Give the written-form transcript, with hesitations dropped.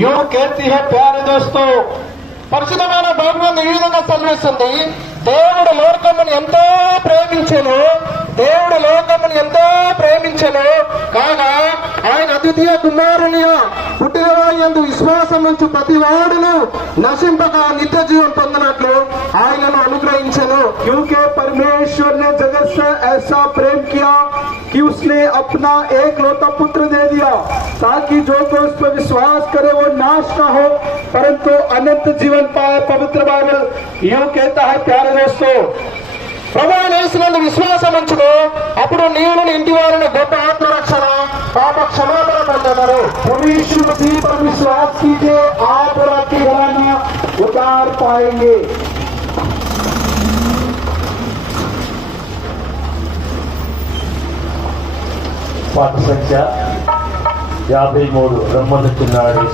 यूं कहती है प्यारे दोस्तों పరిశుద్ధమైన బైబిల్ ఈ విధంగా చదివిస్తుంది. దేవుడు లోకమును ఎంతో ప్రేమించెను, దేవుడు లోకమును ఎంతో ప్రేమించెను కాగా ఆయన అద్వితీయ కుమారుని పుట్టినవాడు విశ్వాసం నుంచి ప్రతి వాడును నశింపక నిత్య జీవం పొందినట్లు ఆయనను అనుగ్రహించెను. क्योंकि परमेश्वर ने जगत से ऐसा प्रेम किया कि उसने अपना एकलौता पुत्र दे दिया ताकि जो कोई उस पर विश्वास करे वो नाश ना हो परंतु अनंत जीवन पाए. पवित्र बाइबल यूं कहता है प्यारे दोस्तों, ప్రభువైన యేసునందు విశ్వాసం ఉంచుకో, అప్పుడు నీవును ఇంటి వారిని గొప్ప ఆత్మరక్షణ పాప క్షమాపణ పొందగలరు. प्रभु यीशु मसीह पर विश्वास कीजिए, आप और आपकी घराना उतार पाएंगे. పాట సంఖ్య 53 రమ్మనుచున్నాడు.